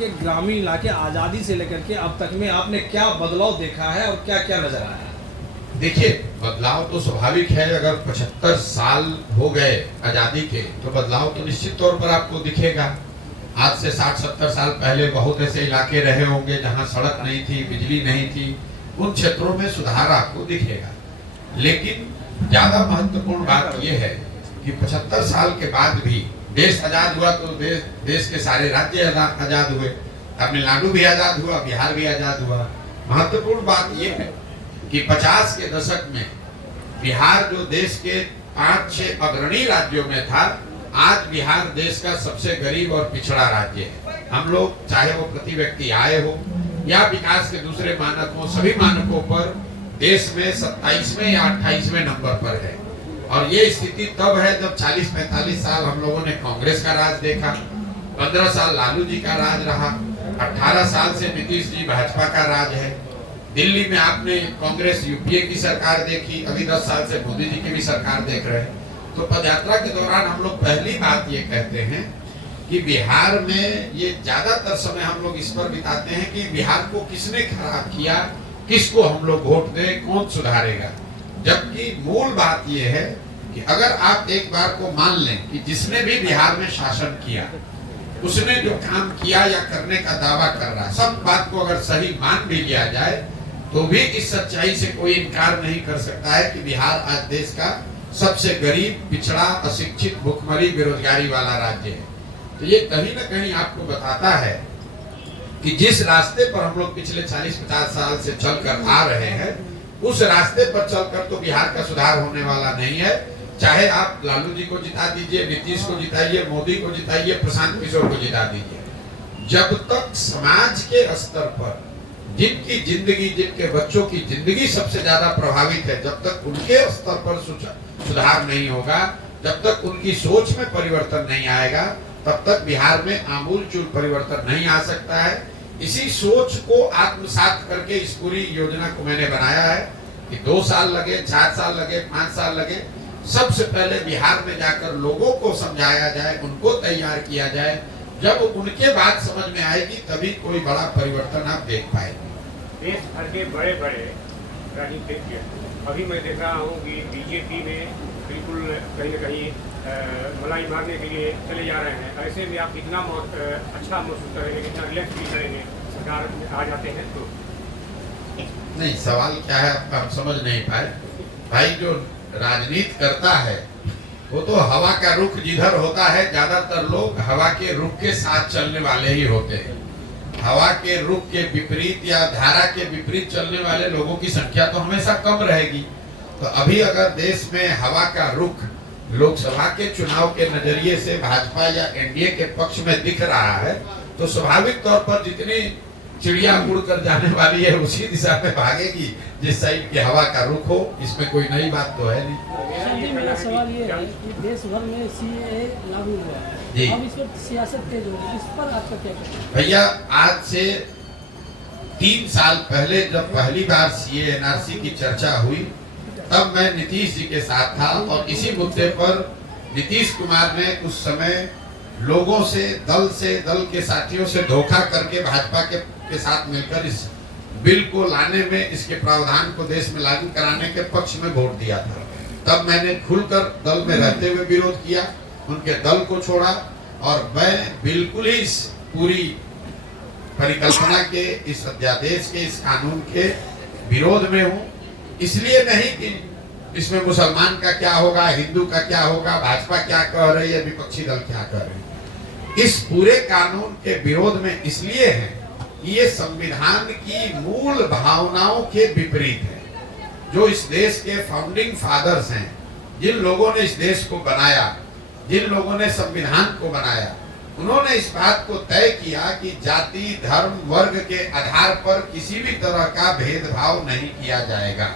कि ग्रामीण इलाके आज़ादी से लेकर के अब तक में आपने क्या बदलाव देखा है और क्या क्या नजर आया है? देखिए, बदलाव तो स्वाभाविक है। अगर 75 साल हो गए आजादी के तो बदलाव तो निश्चित तौर पर आपको दिखेगा। आज से 60-70 साल पहले बहुत ऐसे इलाके रहे होंगे जहां सड़क नहीं थी, बिजली नहीं थी। उन क्षेत्रों में सुधार आपको दिखेगा। लेकिन ज्यादा महत्वपूर्ण बात यह है कि 75 साल के बाद भी देश आजाद हुआ तो देश के सारे राज्य आजाद हुए। तमिलनाडु भी आजाद हुआ, बिहार भी आजाद हुआ। महत्वपूर्ण बात यह है कि 50 के दशक में बिहार जो देश के 5-6 अग्रणी राज्यों में था, आज बिहार देश का सबसे गरीब और पिछड़ा राज्य है। हम लोग चाहे वो प्रति व्यक्ति आय हो या विकास के दूसरे मानक हो, सभी मानकों पर देश में 27वें या 28वें नंबर पर है। और ये स्थिति तब है जब 40-45 साल हम लोगों ने कांग्रेस का राज देखा, 15 साल लालू जी का राज रहा, 18 साल से नीतीश जी भाजपा का राज है। दिल्ली में आपने कांग्रेस यूपीए की सरकार देखी, अभी 10 साल से मोदी जी की भी सरकार देख रहे हैं। तो पदयात्रा के दौरान हम लोग पहली बात ये कहते हैं कि बिहार में ये ज्यादातर समय हम लोग इस पर बिताते हैं कि बिहार को किसने खराब किया, किसको हम लोग वोट दें, कौन सुधारेगा। जबकि मूल बात यह है कि अगर आप एक बार को मान लें कि जिसने भी बिहार में शासन किया, उसने जो काम किया या करने का दावा कर रहा है, सब बात को अगर सही मान भी लिया जाए तो भी इस सच्चाई से कोई इनकार नहीं कर सकता है कि बिहार आज देश का सबसे गरीब, पिछड़ा, अशिक्षित, भुखमरी, बेरोजगारी वाला राज्य है। तो ये कहीं ना कहीं आपको बताता है कि जिस रास्ते पर हम लोग पिछले 40-50 साल से चलकर आ रहे हैं, उस रास्ते पर चलकर तो बिहार का सुधार होने वाला नहीं है। चाहे आप लालू जी को जिता दीजिए, नीतीश को जिताइए, मोदी को जिताइए, प्रशांत किशोर को जिता दीजिए, जब तक समाज के स्तर पर जिनकी जिंदगी, जिनके बच्चों की जिंदगी सबसे ज्यादा प्रभावित है, जब तक उनके स्तर पर सुधार नहीं होगा, जब तक उनकी सोच में परिवर्तन नहीं आएगा, तब तक बिहार में आमूलचूल परिवर्तन नहीं आ सकता है। इसी सोच को आत्मसात करके इस पूरी योजना को मैंने बनाया है कि 2 साल लगे, 4 साल लगे, 5 साल लगे, सबसे पहले बिहार में जाकर लोगों को समझाया जाए, उनको तैयार किया जाए। जब उनके बात समझ में आएगी तभी कोई बड़ा परिवर्तन आप देख पाएंगे। देश भर के बड़े बड़े राजनीतिज्ञ अभी मैं देख रहा हूँ कि बीजेपी में बिल्कुल कहीं न कहीं मलाई मारने के लिए चले जा रहे हैं। ऐसे में आप कितना अच्छा महसूस करेंगे, कितना रिलैक्स फील करेंगे सरकार में आ जाते हैं तो? नहीं, सवाल क्या है आपका हम समझ नहीं पाए। भाई, जो राजनीति करता है वो तो हवा का रुख जिधर होता है, ज्यादातर लोग हवा के रुख के साथ चलने वाले ही होते हैं। हवा के रुख के विपरीत या धारा के विपरीत चलने वाले लोगों की संख्या तो हमेशा कम रहेगी। तो अभी अगर देश में हवा का रुख लोकसभा के चुनाव के नजरिए से भाजपा या एनडीए के पक्ष में दिख रहा है, तो स्वाभाविक तौर पर जितनी चिड़िया उड़ कर जाने वाली है उसी दिशा में भागेगी जिस साइड की हवा का रुख हो। इसमें कोई नई बात तो है नहीं। मेरा सवाल ये है कि देश भर में सीएए लागू हुआ है, अब इस पर सियासत तेज होगी, इस पर आपका क्या कहना है? भैया, आज से 3 साल पहले जब पहली बार सीए एनआरसी की चर्चा हुई, तब मैं नीतीश जी के साथ था और इसी मुद्दे पर नीतीश कुमार ने उस समय लोगों से, दल के साथियों से धोखा करके भाजपा के साथ मिलकर इस बिल को लाने में, इसके प्रावधान को देश में लागू कराने के पक्ष में वोट दिया था। तब मैंने खुलकर दल में रहते हुए विरोध किया, उनके दल को छोड़ा और मैं बिल्कुल ही इस पूरी परिकल्पना के, इस अध्यादेश के, इस कानून के विरोध में हूँ। इसलिए नहीं कि इसमें मुसलमान का क्या होगा, हिंदू का क्या होगा, भाजपा क्या कह रही है, विपक्षी दल क्या कह रहे हैं। इस पूरे कानून के विरोध में इसलिए है कि ये संविधान की मूल भावनाओं के विपरीत है। जो इस देश के फाउंडिंग फादर्स हैं, जिन लोगों ने इस देश को बनाया, जिन लोगों ने संविधान को बनाया, उन्होंने इस बात को तय किया कि जाति, धर्म, वर्ग के आधार पर किसी भी तरह का भेदभाव नहीं किया जाएगा।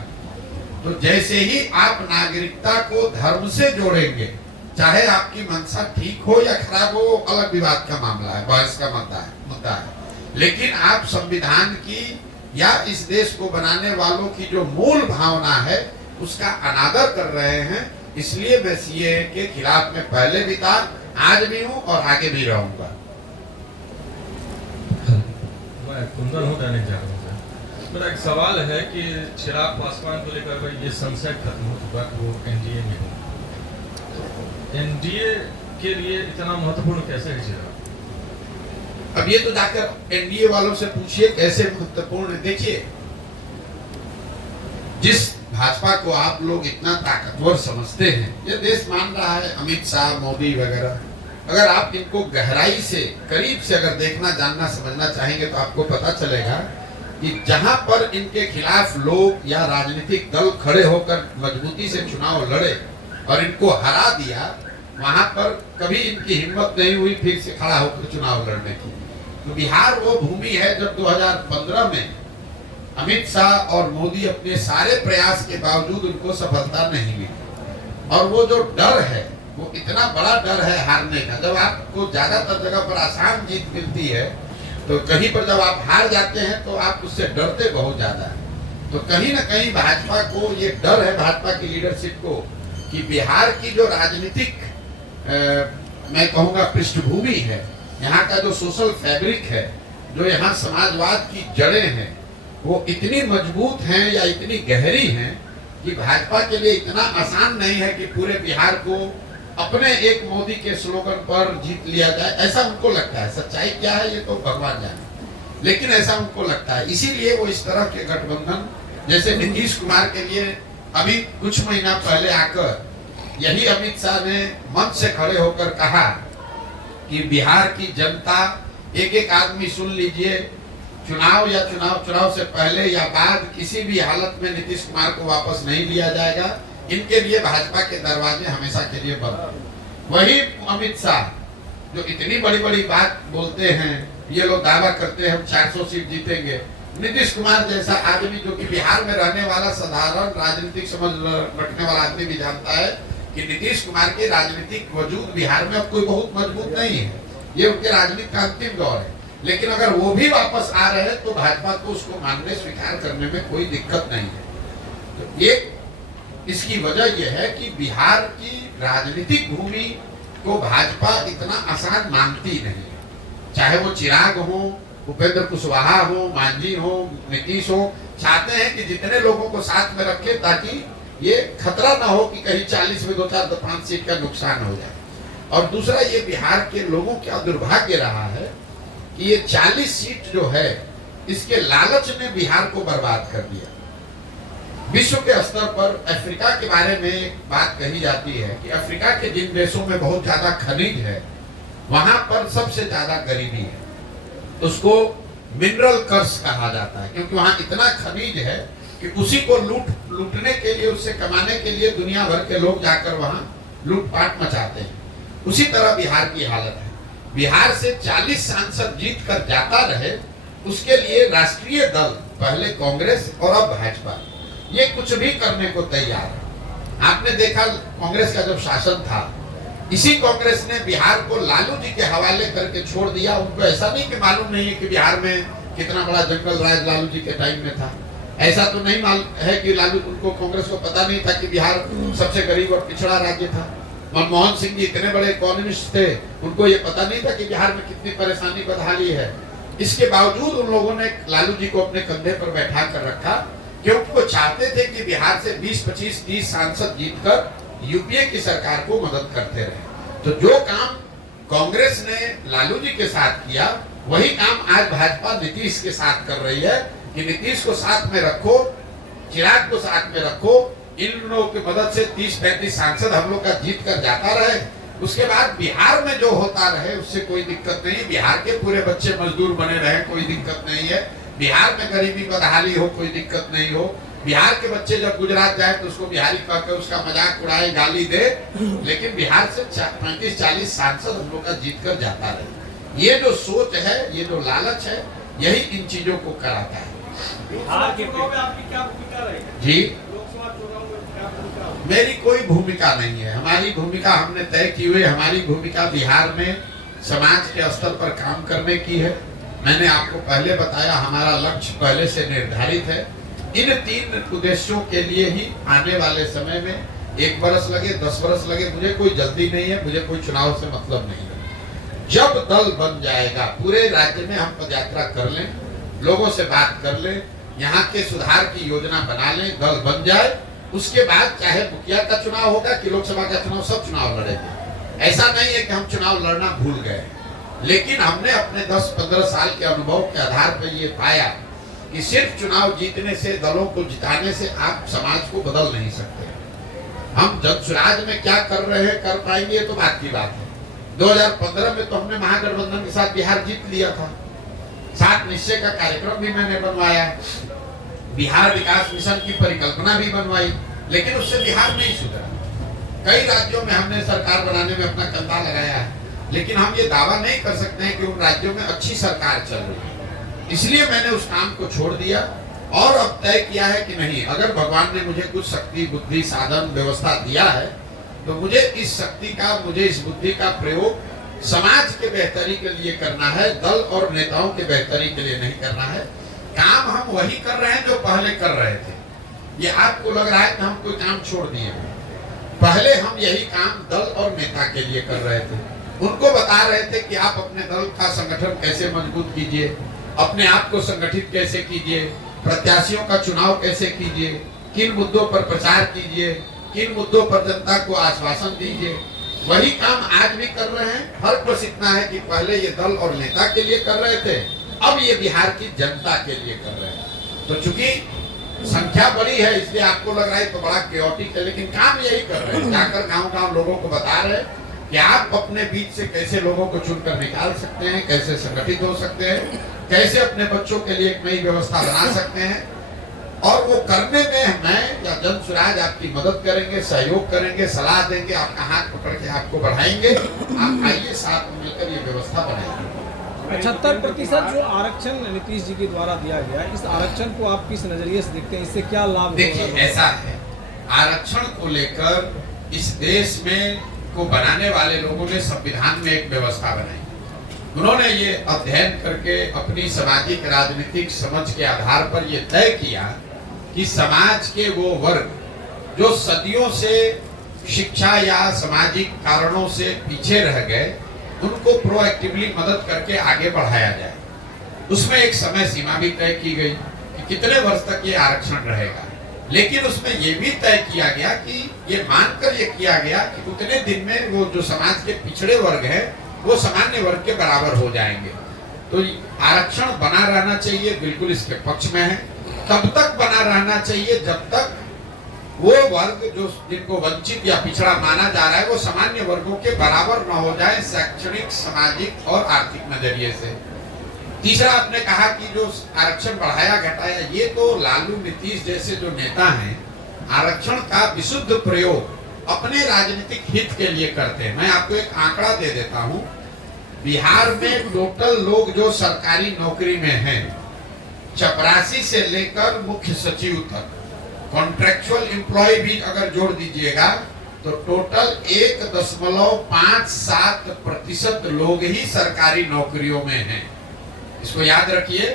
तो जैसे ही आप नागरिकता को धर्म से जोड़ेंगे, चाहे आपकी मंशा ठीक हो या खराब हो, अलग विवाद का मामला है, बहस का मुद्दा है, लेकिन आप संविधान की या इस देश को बनाने वालों की जो मूल भावना है उसका अनादर कर रहे हैं। इसलिए मैं सीए के खिलाफ में पहले भी था, आज भी हूं और आगे भी रहूंगा। मैं कुंदन हूँ दैनिक जागरण से। मेरा एक सवाल है कि चिराग पासवान को लेकर भाई ये संशय खत्म हो चुका कि वो एनडीए में हो, एनडीए के लिए इतना महत्वपूर्ण कैसे है चिराग? अब ये तो जाकर एनडीए वालों से पूछिए कैसे महत्वपूर्ण। देखिए, जिस भाजपा को आप लोग इतना ताकतवर समझते हैं, ये देश मान रहा है, अमित शाह, मोदी वगैरह, अगर आप इनको गहराई से, करीब से अगर देखना, जानना, समझना चाहेंगे तो आपको पता चलेगा कि जहां पर इनके खिलाफ लोग या राजनीतिक दल खड़े होकर मजबूती से चुनाव लड़े और इनको हरा दिया, वहां पर कभी इनकी हिम्मत नहीं हुई फिर से खड़ा होकर चुनाव लड़ने की। तो बिहार वो भूमि है जब 2015 में अमित शाह और मोदी अपने सारे प्रयास के बावजूद उनको सफलता नहीं मिली, और वो जो डर है, वो इतना बड़ा डर है हारने का। जब आपको ज्यादातर जगह पर आसान जीत मिलती है, तो कहीं पर जब आप हार जाते हैं तो आप उससे डरते बहुत ज्यादा है। तो कहीं ना कहीं भाजपा को ये डर है, भाजपा की लीडरशिप को, कि बिहार की जो राजनीतिक मैं कहूँगा पृष्ठभूमि है, यहाँ का जो सोशल फैब्रिक है, जो यहाँ समाजवाद की जड़ें हैं, वो इतनी मजबूत हैं या इतनी गहरी हैं कि भाजपा के लिए इतना आसान नहीं है कि पूरे बिहार को अपने एक मोदी के स्लोगन पर जीत लिया जाए। ऐसा उनको लगता है। सच्चाई क्या है ये तो भगवान जाने, लेकिन ऐसा उनको लगता है। इसीलिए वो इस तरह के गठबंधन, जैसे नीतीश कुमार के लिए अभी कुछ महीना पहले आकर यही अमित शाह ने मंच से खड़े होकर कहा कि बिहार की जनता, एक एक आदमी सुन लीजिए, चुनाव से पहले या बाद किसी भी हालत में नीतीश कुमार को वापस नहीं लिया जाएगा। इनके लिए भाजपा के दरवाजे हमेशा के लिए बंद। वही अमित शाह जो इतनी बड़ी बड़ी बात बोलते हैं, ये लोग दावा करते हैं हम 400 सीट जीतेंगे। नीतीश कुमार जैसा आदमी जो कि बिहार में रहने वाला साधारण राजनीतिक समझ रखने वाला आदमी भी जानता है कि नीतीश कुमार के राजनीतिक वजूद बिहार में अब कोई बहुत मजबूत नहीं है। ये उनके राजनीति का अंतिम दौर है। लेकिन अगर वो भी वापस आ रहे हैं तो भाजपा को उसको मानने, स्वीकार करने में कोई दिक्कत नहीं है। तो ये इसकी वजह यह है कि बिहार की राजनीतिक भूमि को भाजपा इतना आसान मानती नहीं है। चाहे वो चिराग हो, उपेंद्र कुशवाहा हो, मांझी हो, नीतीश हो, चाहते हैं कि जितने लोगों को साथ में रखे ताकि ये खतरा ना हो कि कहीं 40 में 2-4-5 सीट का नुकसान हो जाए। और दूसरा, ये बिहार के लोगों का दुर्भाग्य रहा है कि ये 40 सीट जो है, इसके लालच ने बिहार को बर्बाद कर दिया। विश्व के स्तर पर अफ्रीका के बारे में एक बात कही जाती है कि अफ्रीका के जिन देशों में बहुत ज्यादा खनिज है, वहां पर सबसे ज्यादा गरीबी है। उसको मिनरल कर्स कहा जाता है, क्योंकि वहां इतना खनिज है कि उसी को लूटने के लिए, उससे कमाने के लिए दुनिया भर के लोग जाकर वहां लूटपाट मचाते हैं। उसी तरह बिहार की हालत है। बिहार से 40 सांसद जीत कर जाता रहे, उसके लिए राष्ट्रीय दल, पहले कांग्रेस और अब भाजपा, ये कुछ भी करने को तैयार है। आपने देखा कांग्रेस का जब शासन था, इसी कांग्रेस ने बिहार को लालू जी के हवाले करके छोड़ दिया। उनको ऐसा नहीं कि मालूम नहीं है कि बिहार में कितना बड़ा जंगल राज लालू जी के टाइम में था। ऐसा तो नहीं मालूम है कि लालू, उनको कांग्रेस को पता नहीं था कि बिहार सबसे गरीब और पिछड़ा राज्य था। मनमोहन सिंह जी इतने बड़े इकोनॉमिस्ट थे, उनको ये पता नहीं था कि बिहार में कितनी परेशानी बदहाली है। इसके बावजूद उन लोगों ने लालू जी को अपने कंधे पर बैठा कर रखा, क्योंकि वो चाहते थे कि बिहार से 20, 25, 30 सांसद जीतकर यूपीए की सरकार को मदद करते रहे। तो जो काम कांग्रेस ने लालू जी के साथ किया, वही काम आज भाजपा नीतीश के साथ कर रही है कि नीतीश को साथ में रखो, चिराग को साथ में रखो, इन लोगों की मदद से 30-35 सांसद हम लोग का जीत कर जाता रहे। उसके बाद बिहार में जो होता रहे उससे कोई दिक्कत नहीं। बिहार के पूरे बच्चे मजदूर बने रहे, कोई दिक्कत नहीं है। बिहार में गरीबी बदहाली हो, कोई दिक्कत नहीं हो। बिहार के बच्चे जब गुजरात जाए तो उसको बिहारी कहकर उसका मजाक उड़ाए, गाली दे, लेकिन बिहार से 35-40 सांसद हम लोग का जीत कर जाता रहे। ये जो सोच है, ये जो लालच है, यही इन चीजों को कराता है। बिहार के चुनाव में आपकी क्या भूमिका रहेगी? जी, लोकसभा चुनाव में क्या भूमिका होगी? मेरी कोई भूमिका नहीं है। हमारी भूमिका हमने तय की हुई। हमारी भूमिका बिहार में समाज के स्तर पर काम करने की है। मैंने आपको पहले बताया, हमारा लक्ष्य पहले से निर्धारित है। इन 3 उद्देश्यों के लिए ही आने वाले समय में 1 बरस लगे, 10 बरस लगे, मुझे कोई जल्दी नहीं है, मुझे कोई चुनाव से मतलब नहीं है। जब दल बन जाएगा, पूरे राज्य में हम पदयात्रा कर लें, लोगों से बात कर ले, यहाँ के सुधार की योजना बना ले, दल बन जाए, उसके बाद चाहे मुखिया का चुनाव होगा कि लोकसभा का चुनाव, सब चुनाव लड़ेंगे। ऐसा नहीं है कि हम चुनाव लड़ना भूल गए, लेकिन हमने अपने 10-15 साल के अनुभव के आधार पर ये पाया कि सिर्फ चुनाव जीतने से, दलों को जिताने से आप समाज को बदल नहीं सकते। हम जनसुराज में क्या कर रहे हैं, कर पाएंगे, तो बात की बात है। 2015 में तो हमने महागठबंधन के साथ बिहार जीत लिया था। 7 निश्चय का कार्यक्रम भी मैंने बनवाया, बिहार विकास मिशन की परिकल्पना भी बनवाई, लेकिन उससे बिहार नहीं सुधरा। कई राज्यों में हमने सरकार बनाने में अपना कंधा लगाया है, लेकिन हम ये दावा नहीं कर सकते हैं कि उन राज्यों में अच्छी सरकार चल रही है। इसलिए मैंने उस काम को छोड़ दिया और अब तय किया है कि नहीं, अगर भगवान ने मुझे कुछ शक्ति, बुद्धि, साधन, व्यवस्था दिया है, तो मुझे इस शक्ति का, मुझे इस बुद्धि का प्रयोग समाज के बेहतरी के लिए करना है, दल और नेताओं के बेहतरी के लिए नहीं करना है। काम हम वही कर रहे हैं जो पहले कर रहे थे। ये आपको लग रहा है कि हम कोई काम छोड़ दिए, पहले हम यही काम दल और नेता के लिए कर रहे थे। उनको बता रहे थे कि आप अपने दल का संगठन कैसे मजबूत कीजिए, अपने आप को संगठित कैसे कीजिए, प्रत्याशियों का चुनाव कैसे कीजिए, किन मुद्दों पर प्रचार कीजिए, किन मुद्दों पर जनता को आश्वासन दीजिए। वही काम आज भी कर रहे हैं। फर्क बस इतना है कि पहले ये दल और नेता के लिए कर रहे थे, अब ये बिहार की जनता के लिए कर रहे हैं। तो चूंकि संख्या बड़ी है, इसलिए आपको लग रहा है तो बड़ा क्योटिक है, लेकिन काम यही कर रहे हैं। जाकर गांव-गांव लोगों को बता रहे हैं कि आप अपने बीच से कैसे लोगों को चुनकर निकाल सकते हैं, कैसे संगठित हो सकते हैं, कैसे अपने बच्चों के लिए एक नई व्यवस्था बना सकते हैं। और वो करने में मैं या जनसुराज आपकी मदद करेंगे, सहयोग करेंगे, सलाह देंगे, आपका हाथ पकड़ के आपको बढ़ाएंगे। आप आइए, साथ मिलकर ये व्यवस्था बनाएंगे। 75% जो आरक्षण नीतीश जी के द्वारा दिया गया, इस आरक्षण को आप किस नजरिए से देखते हैं, इससे क्या लाभ? देखिए, ऐसा है, आरक्षण को लेकर इस देश में को बनाने वाले लोगों ने संविधान में एक व्यवस्था बनाई। उन्होंने ये अध्ययन करके अपनी सामाजिक राजनीतिक समझ के आधार पर ये तय किया कि समाज के वो वर्ग जो सदियों से शिक्षा या सामाजिक कारणों से पीछे रह गए, उनको प्रोएक्टिवली मदद करके आगे बढ़ाया जाए। उसमें एक समय सीमा भी तय की गई कि कितने वर्ष तक ये आरक्षण रहेगा, लेकिन उसमें ये भी तय किया गया कि ये मानकर ये किया गया कि उतने दिन में वो जो समाज के पिछड़े वर्ग है वो सामान्य वर्ग के बराबर हो जाएंगे। तो आरक्षण बना रहना चाहिए, बिल्कुल इसके पक्ष में है। तब तक बना रहना चाहिए जब तक वो वर्ग जो जिनको वंचित या पिछड़ा माना जा रहा है वो सामान्य वर्गों के बराबर न हो जाए, शैक्षणिक, सामाजिक और आर्थिक नजरिए से। तीसरा, आपने कहा कि जो आरक्षण बढ़ाया घटाया, ये तो लालू, नीतीश जैसे जो नेता हैं आरक्षण का विशुद्ध प्रयोग अपने राजनीतिक हित के लिए करते हैं। मैं आपको एक आंकड़ा दे देता हूं। बिहार में टोटल लोग जो सरकारी नौकरी में हैं, चपरासी से लेकर मुख्य सचिव तक, कॉन्ट्रेक्चुअल एम्प्लॉय भी अगर जोड़ दीजिएगा तो टोटल 1.57% लोग ही सरकारी नौकरियों में हैं। इसको याद रखिए,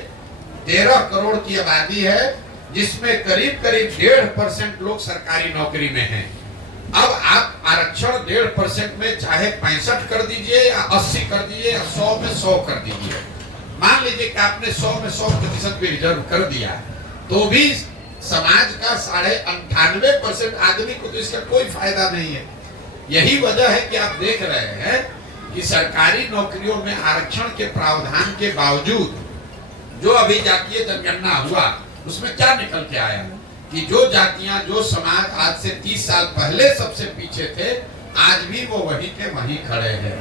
13 करोड़ की आबादी है जिसमें करीब 1.5% लोग सरकारी नौकरी में हैं। अब आप आरक्षण 1.5% में चाहे 65 कर दीजिए या 80 कर दीजिए या 100 में 100 कर दीजिए, मान लीजिए कि आपने 100 में 100% भी रिजर्व कर दिया, तो भी समाज का 98.5% आदमी को तो इसका कोई फायदा नहीं है। यही वजह है कि आप देख रहे हैं कि सरकारी नौकरियों में आरक्षण के प्रावधान के बावजूद जो अभी जातीय जनगणना हुआ उसमें क्या निकल के आया कि जो जातियां, जो समाज आज से 30 साल पहले सबसे पीछे थे, आज भी वो वहीं के वहीं खड़े हैं।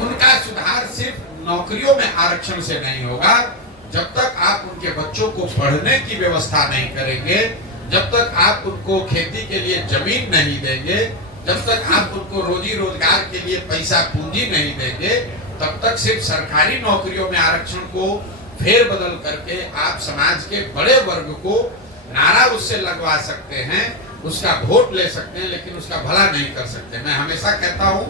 उनका सुधार सिर्फ नौकरियों में आरक्षण से नहीं होगा। जब तक आप उनके बच्चों को पढ़ने की व्यवस्था नहीं करेंगे, जब तक आप उनको खेती के लिए जमीन नहीं देंगे, जब तक आप उनको रोजी रोजगार के लिए पैसा पूंजी नहीं देंगे, तब तक सिर्फ सरकारी नौकरियों में आरक्षण को फेर बदल करके आप समाज के बड़े वर्ग को नारा उससे लगवा सकते हैं, उसका वोट ले सकते हैं, लेकिन उसका भला नहीं कर सकते। मैं हमेशा कहता हूं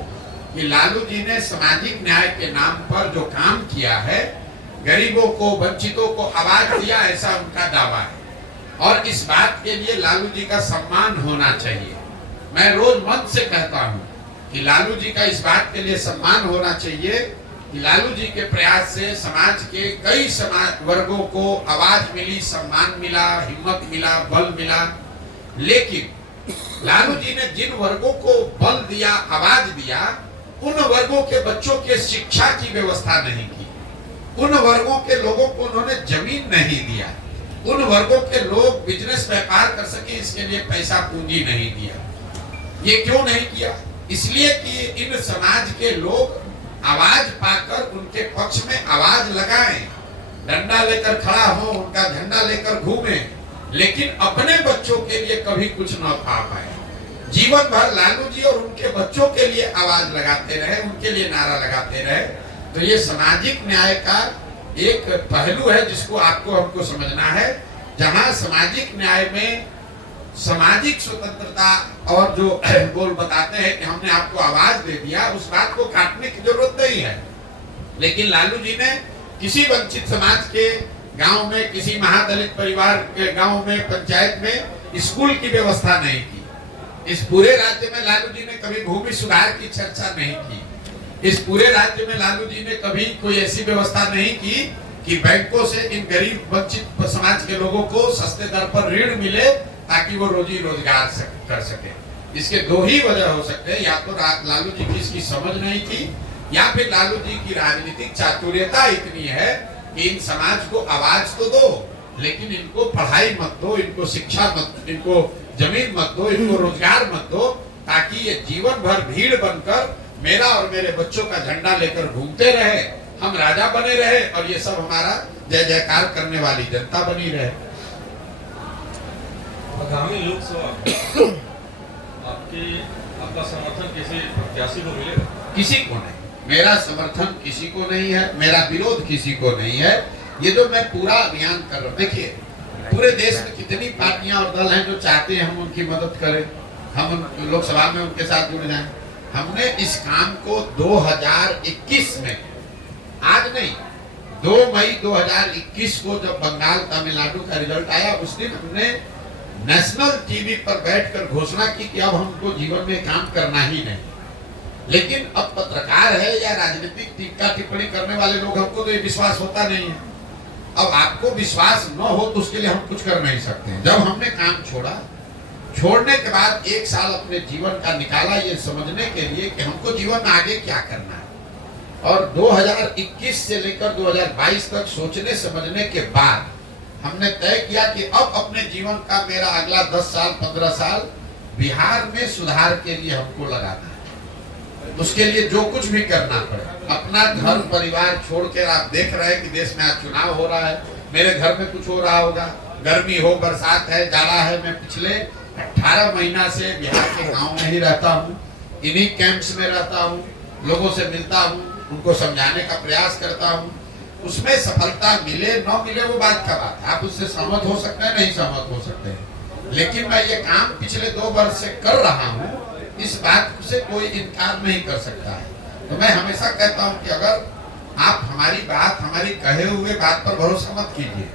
कि लालू जी ने सामाजिक न्याय के नाम पर जो काम किया है, गरीबों को, वंचितों को आवाज दिया, ऐसा उनका दावा है और इस बात के लिए लालू जी का सम्मान होना चाहिए। मैं रोज मन से कहता हूं कि लालू जी का इस बात के लिए सम्मान होना चाहिए कि लालू जी के प्रयास से समाज के कई समाज वर्गों को आवाज मिली, सम्मान मिला, हिम्मत मिला, बल मिला। लेकिन लालू जी ने जिन वर्गों को बल दिया, आवाज दिया, उन वर्गों के बच्चों के शिक्षा की व्यवस्था नहीं की, उन वर्गों के लोगों को उन्होंने जमीन नहीं दिया, उन वर्गों के लोग बिजनेस व्यापार कर सके इसके लिए पैसा पूंजी नहीं दिया। ये क्यों नहीं किया? इसलिए कि इन समाज के लोग आवाज पाकर उनके पक्ष में आवाज लगाएं, डंडा लेकर खड़ा हो, उनका झंडा लेकर घूमे, लेकिन अपने बच्चों के लिए कभी कुछ न पा पाए। जीवन भर लालू जी और उनके बच्चों के लिए आवाज लगाते रहे, उनके लिए नारा लगाते रहे। तो ये सामाजिक न्याय का एक पहलू है जिसको आपको हमको समझना है। जहां सामाजिक न्याय में सामाजिक स्वतंत्रता और जो बोल बताते हैं कि हमने आपको आवाज दे दिया, उस बात को काटने की जरूरत नहीं है। लेकिन लालू जी ने किसी वंचित समाज के गांव में, किसी महादलित परिवार के गांव में, पंचायत में स्कूल की व्यवस्था नहीं की। इस पूरे राज्य में लालू जी ने कभी भूमि सुधार की चर्चा नहीं की। इस पूरे राज्य में लालू जी ने कभी कोई ऐसी व्यवस्था नहीं की कि बैंकों से इन गरीब वंचित समाज के लोगों को सस्ते दर पर ऋण मिले ताकि वो रोजी रोजगार कर सके। इसके दो ही वजह हो सकते हैं, या तो लालू जी की इसकी समझ नहीं थी, या फिर लालू जी की राजनीतिक चातुर्यता इतनी है कि इन समाज को आवाज तो दो, लेकिन इनको पढ़ाई मत दो, इनको शिक्षा मत, इनको जमीन मत दो, इनको रोजगार मत दो, ताकि ये जीवन भर भीड़ बनकर मेरा और मेरे बच्चों का झंडा लेकर घूमते रहे, हम राजा बने रहे और ये सब हमारा जय जयकार करने वाली जनता बनी रहे। आगामी लोकसभा आपका समर्थन किसी प्रत्याशी को मिलेगा? किसी को नहीं, मेरा समर्थन किसी को नहीं है, मेरा विरोध किसी को नहीं है। ये जो मैं पूरा अभियान कर रहा हूँ, देखिए पूरे देश में कितनी पार्टियां और दल हैं जो चाहते हैं हम उनकी मदद करें, हम लोकसभा में उनके साथ जुड़ जाएं। हमने इस काम को 2021 में, आज नहीं, 2 मई 2021 को जब बंगाल तमिलनाडु का रिजल्ट आया, उस दिन हमने नेशनल टीवी पर बैठकर घोषणा की कि अब हमको जीवन में काम करना ही नहीं। लेकिन अब पत्रकार है या राजनीतिक टीका टिप्पणी करने वाले लोग, हमको तो ये विश्वास होता नहीं है। अब आपको विश्वास न हो तो उसके लिए हम कुछ कर नहीं सकते हैं। जब हमने काम छोड़ा, छोड़ने के बाद 1 साल अपने जीवन का निकाला ये समझने के लिए कि हमको जीवन में आगे क्या करना है, और 2021 से लेकर 2022 तक सोचने समझने के बाद हमने तय किया कि अब अपने जीवन का मेरा अगला 10 साल 15 साल बिहार में सुधार के लिए हमको लगाना है। उसके लिए जो कुछ भी करना पड़े, अपना घर परिवार छोड़कर, आप देख रहे हैं कि देश में आज चुनाव हो रहा है, मेरे घर में कुछ हो रहा होगा, गर्मी हो, बरसात है, जाड़ा है, मैं पिछले 18 महीना से बिहार के गाँव में ही रहता हूँ, इन्हीं कैंप्स में रहता हूँ, लोगों से मिलता हूँ, उनको समझाने का प्रयास करता हूँ। उसमें सफलता मिले न मिले वो बात का बात है, आप उससे सहमत हो सकते हैं, नहीं सहमत हो सकते हैं, लेकिन मैं ये काम पिछले 2 वर्ष से कर रहा हूँ, इस बात से कोई इनकार नहीं कर सकता है। तो मैं हमेशा कहता हूँ कि अगर आप हमारी बात, हमारी कहे हुए बात पर भरोसा मत कीजिए,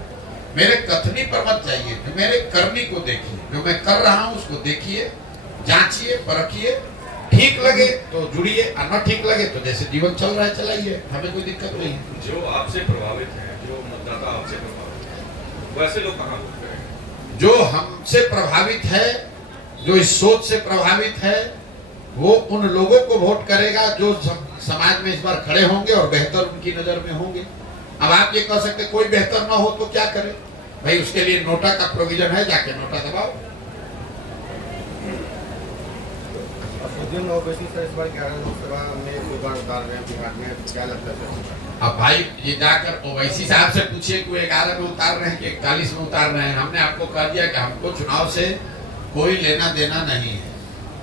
मेरे कथनी पर मत जाइए, तो मेरे करनी को देखिए, जो मैं कर रहा हूँ उसको देखिए, जांचिए, परखिए, ठीक लगे तो जुड़िए, और न ठीक लगे तो जैसे जीवन चल रहा है चलाइए, हमें कोई दिक्कत नहीं है। जो आपसे प्रभावित है, जो मतदाता आपसे प्रभावित है, वैसे लोग कहाँ वोट करेंगे? जो हमसे प्रभावित है, जो इस सोच से प्रभावित है, वो उन लोगों को वोट करेगा जो समाज में इस बार खड़े होंगे और बेहतर उनकी नजर में होंगे। अब आप ये कह सकते कोई बेहतर ना हो तो क्या करे भाई, उसके लिए नोटा का प्रोविजन है, जाके नोटा दबाओ। इस बार 11 लोकसभा में उतार रहे हैं बिहार में, क्या लगता है? अब भाई ये जाकर ओवैसी साहब से पूछिए कि वो 11 में उतार रहे हैं कि 41 में उतार रहे हैं। हमने आपको कह दिया कि हमको चुनाव से कोई लेना देना नहीं है।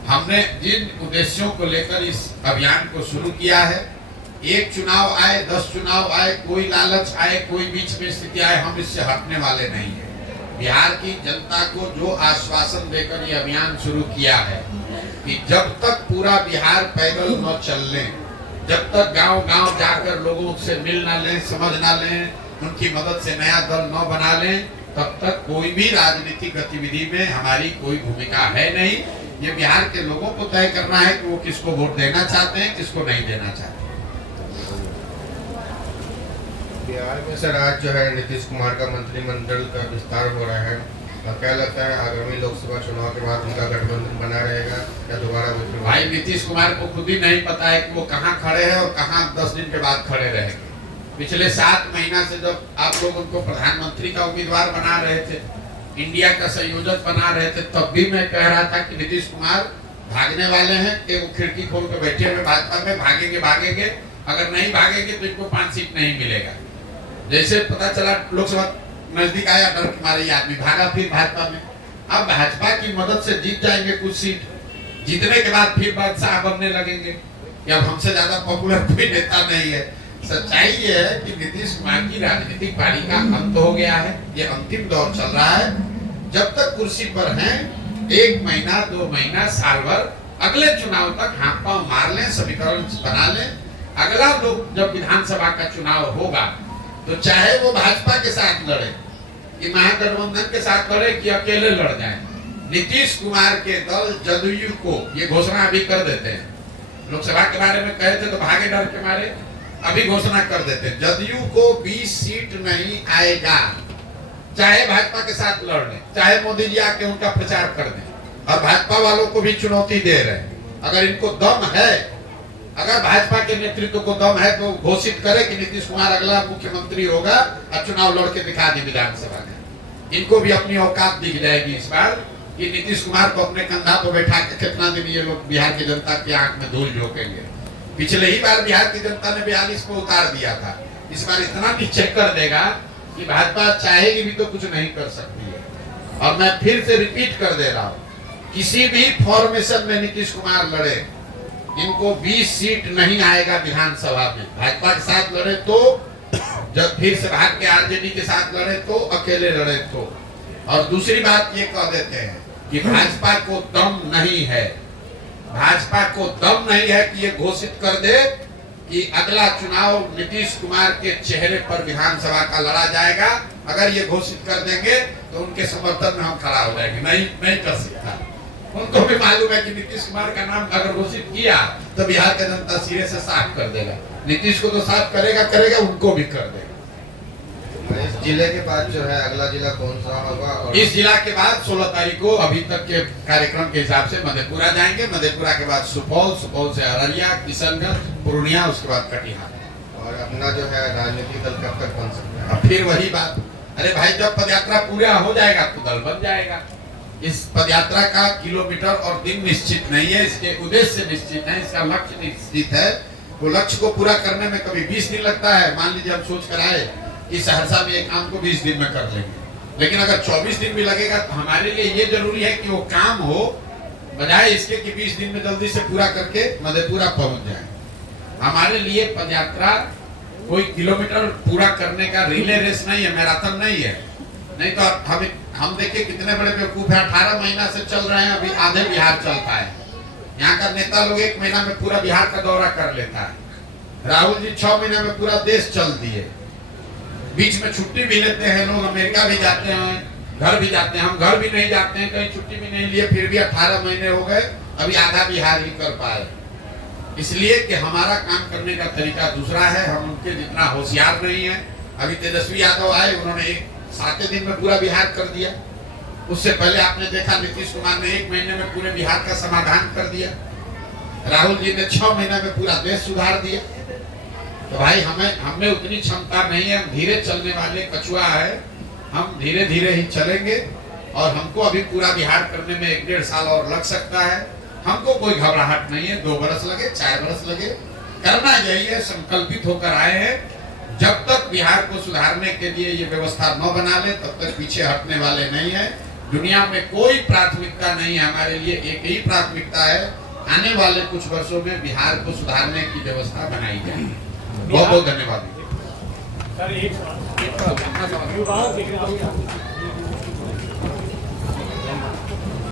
हमने जिन उद्देश्यों को लेकर इस अभियान को शुरू किया है, एक चुनाव आए, 10 चुनाव आए, कोई लालच आए, कोई बीच में स्थिति आए, हम इससे हटने वाले नहीं है। बिहार की जनता को जो आश्वासन देकर ये अभियान शुरू किया है कि जब तक पूरा बिहार पैदल न चल लें, जब तक गांव-गांव जाकर लोगों से मिल ना लें, समझ ना लें, उनकी मदद से नया दल न बना लें, तब तक कोई भी राजनीतिक गतिविधि में हमारी कोई भूमिका है नहीं। ये बिहार के लोगों को तय करना है कि वो किसको वोट देना चाहते हैं, किसको नहीं देना चाहते हैं। बिहार में सर आज जो है नीतीश कुमार का मंत्रिमंडल का विस्तार हो रहा है, और क्या लगता है आगामी लोकसभा चुनाव के बाद उनका गठबंधन बना रहेगा या दोबारा विद्रोह? भाई नीतीश कुमार को खुद ही नहीं पता है कि वो कहाँ खड़े हैं और कहाँ 10 दिन के बाद खड़े रहेंगे। पिछले 7 महीना से जब आप लोग उनको प्रधानमंत्री का उम्मीदवार बना रहे थे, इंडिया का संयोजक बना रहे थे, तब भी मैं कह रहा था कि नीतीश कुमार भागने वाले हैं कि वो खिड़की खोल के बैठे हुए भाजपा में भागेंगे, अगर नहीं भागेंगे तो इनको 5 सीट नहीं मिलेगा। जैसे पता चला लोकसभा नजदीक आया, डर के मारे आदमी भागा फिर भाजपा में। अब भाजपा की मदद से जीत जाएंगे कुछ सीट, जीतने के बाद फिर बादशाह बनने लगेंगे कि अब हमसे ज्यादा पॉपुलर कोई नेता नहीं है। सच्चाई ये है कि नीतीश कुमार की राजनीतिक पारी का अंत हो गया है, ये अंतिम दौर चल रहा है। जब तक कुर्सी पर हैं 1 महीना 2 महीना साल भर, अगले चुनाव तक हाथ पांव मार लें, समीकरण बना लें। अगला लोग जब विधानसभा का चुनाव होगा तो चाहे वो भाजपा के साथ लड़े कि महागठबंधन के साथ लड़े कि अकेले लड़ जाए, नीतीश कुमार के दल जदयू को ये घोषणा अभी कर देते हैं। लोकसभा के बारे में कहे थे तो भागे डर के मारे, अभी घोषणा कर देते हैं जदयू को 20 सीट नहीं आएगा, चाहे भाजपा के साथ लड़ लें, चाहे मोदी जी आके उनका प्रचार कर दें। और भाजपा वालों को भी चुनौती दे रहे हैं, अगर इनको दम है, अगर भाजपा के नेतृत्व को दम है तो घोषित करे कि नीतीश कुमार अगला मुख्यमंत्री होगा और चुनाव लड़ के दिखा दी विधानसभा में। इनको भी अपनी औकात दिख जाएगी इस बार कि नीतीश कुमार को अपने कंधा पर बैठा के कितना दिन ये लोग बिहार की जनता की आंख में धूल झोंकेंगे। पिछले ही बार बिहार की जनता ने 42 को उतार दिया था, इस बार इतना निश्चय कर देगा कि भाजपा चाहेगी भी तो कुछ नहीं कर सकती है। और मैं फिर से रिपीट कर दे रहा हूँ, किसी भी फॉर्मेशन में नीतीश कुमार लड़े, इनको 20 सीट नहीं आएगा विधानसभा में। भाजपा के साथ लड़े तो, जब फिर से भाग के आरजेडी के साथ लड़े तो, अकेले लड़े तो। और दूसरी बात ये कह देते हैं कि भाजपा को दम नहीं है, भाजपा को दम नहीं है कि ये घोषित कर दे कि अगला चुनाव नीतीश कुमार के चेहरे पर विधानसभा का लड़ा जाएगा। अगर ये घोषित कर देंगे तो उनके समर्थन में हम खड़ा हो जाएंगे, नहीं कर सकता। उनको भी मालूम है कि नीतीश कुमार का नाम अगर घोषित किया तो बिहार का जनता सिरे से साफ कर देगा। नीतीश को तो साफ करेगा, उनको भी कर देगा। इस जिले के बाद जो है अगला जिला कौन सा होगा? और इस जिला के बाद 16 तारीख को अभी तक के कार्यक्रम के हिसाब से मधेपुरा जाएंगे, मधेपुरा के बाद सुपौल, सुपौल से अररिया, किशनगंज, पूर्णिया, उसके बाद कटिहार। और अपना जो है राजनीतिक दल कब तक बन सकता है? अब फिर वही बात, अरे भाई जब पदयात्रा पूरा हो जाएगा तो दल बन जाएगा। इस पदयात्रा का किलोमीटर और दिन निश्चित नहीं है, इसके उद्देश्य निश्चित है, इसका लक्ष्य निश्चित है। वो लक्ष्य को पूरा करने में कभी 20 दिन लगता है। मान लीजिए हम सोच कर आए कि सहरसा में एक काम को 20 दिन में कर लेंगे, लेकिन अगर 24 दिन भी लगेगा तो हमारे लिए ये जरूरी है कि वो काम हो, बजाय इसके कि 20 दिन में जल्दी से पूरा करके मधेपुरा पहुंच जाए। हमारे लिए पदयात्रा कोई किलोमीटर पूरा करने का रिले रेस नहीं है, मैराथन नहीं है। नहीं तो हम देखिए कितने बड़े बेवकूफ है, 18 महीना से चल रहे हैं, अभी आधे बिहार चलता है। यहाँ का नेता लोग 1 महीना में पूरा बिहार का दौरा कर लेता है। राहुल जी 6 महीने में पूरा देश चल दिए, बीच में छुट्टी भी लेते हैं लोग, अमेरिका भी जाते हैं, घर भी जाते हैं। हम घर भी नहीं जाते हैं, कहीं छुट्टी भी नहीं लिए, फिर भी 18 महीने हो गए, अभी आधा बिहार ही कर पाए। इसलिए कि हमारा काम करने का तरीका दूसरा है, हम उनके जितना होशियार नहीं है। अभी तेजस्वी यादव आए, उन्होंने 7 दिन में पूरा बिहार कर दिया। उससे पहले आपने देखा नीतीश कुमार ने 1 महीने में पूरे बिहार का समाधान कर दिया। राहुल जी ने 6 महीने में पूरा देश सुधार दिया। तो भाई हमें उतनी क्षमता नहीं है, हम धीरे चलने वाले कछुआ है, हम धीरे धीरे ही चलेंगे। और हमको अभी पूरा बिहार करने में 1-1.5 साल और लग सकता है। हमको कोई घबराहट नहीं है, 2 बरस लगे, 4 बरस लगे, करना यही है, संकल्पित होकर आए हैं। जब तक बिहार को सुधारने के लिए ये व्यवस्था न बना ले तब तक पीछे हटने वाले नहीं है। दुनिया में कोई प्राथमिकता नहीं है, हमारे लिए एक ही प्राथमिकता है, आने वाले कुछ वर्षों में बिहार को सुधारने की व्यवस्था बनाई जाएगी। बहुत बहुत धन्यवाद। सर एक युवाओं के लिए